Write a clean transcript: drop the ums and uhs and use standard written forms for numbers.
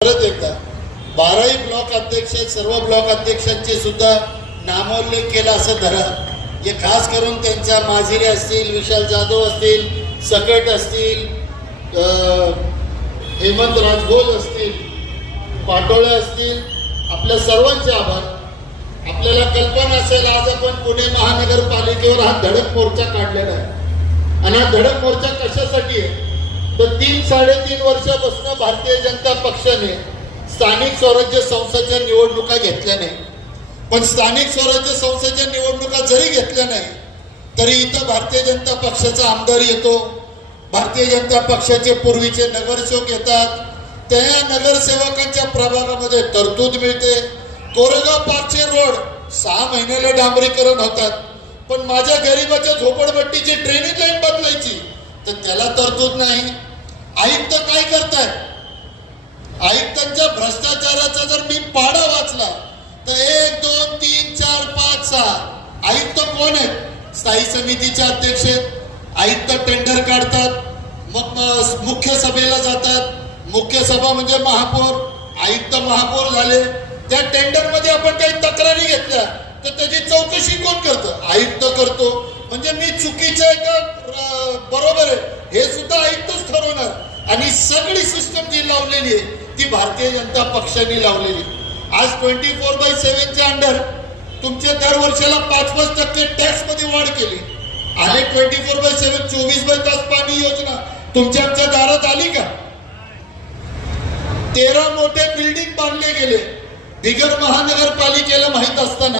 परत एकदा 12 ब्लॉक अध्यक्ष सर्व ब्लॉक अध्यक्षांचे सुद्धा नामोल्लेख केला असं धरा. जे खास करून त्यांच्या माझिरे असतील, विशाल जाधव असतील, सकट असतील, हेमंत राजभोज असतील, पाटोळे असतील, आपल्या सर्वांचे आभार. आपल्याला कल्पना असेल आज आपण पुणे महानगरपालिकेवर हा धडक मोर्चा काढलेला आहे. आणि हा धडक मोर्चा कशासाठी आहे तर 3-3.5 वर्षापासून भारतीय जनता पक्षाने स्थानिक स्वराज्य संस्थांच्या निवडणुका घेतल्या नाही. पण स्थानिक स्वराज्य संस्थांच्या निवडणुका जरी घेतल्या नाही तरी इथं भारतीय जनता पक्षाचा आमदार येतो, भारतीय जनता पक्षाचे पूर्वीचे नगरसेवक येतात, त्या नगरसेवकांच्या प्रभागामध्ये तरतूद मिळते. कोरेगाव पाचशे रोड 6 महिन्याला डांबरीकरण होतात. पण माझ्या गरीबाच्या झोपडपट्टीची ड्रेनेज लाईन बदलायची तर त्याला तरतूद नाही. आयुक्त काय करतायत? आयुक्तांच्या भ्रष्टाचाराचा जर मी पाडा वाचला तर 1, 2, 3, 4, 5, 6 आयुक्त कोण आहेत? स्थायी समितीचे अध्यक्ष आहेत. आयुक्त टेंडर काढतात, मग मुख्य सभेला जातात. मुख्य सभा म्हणजे महापौर. आयुक्त महापौर झाले. त्या टेंडर मध्ये आपण काही तक्रारी घेतल्या तर त्याची चौकशी कोण करतं? आयुक्त करतो. म्हणजे मी चुकीचं आहे का बरोबर आहे हे सुद्धा आयुक्तच ठरवणार. आणि सगळी सिस्टम जी लावलेली आहे ती भारतीय जनता पक्षाने लावलेली. आज 24/7च्या अंडर तुमच्या दर वर्षाला 5% टॅक्स मध्ये वाढ केली. आले 24/7 24 तास पाणी योजना तुमच्या आमच्या दारात आली का? 13 मोठे बिल्डिंग बांधले गेले बिगर महानगरपालिकेला माहित असताना.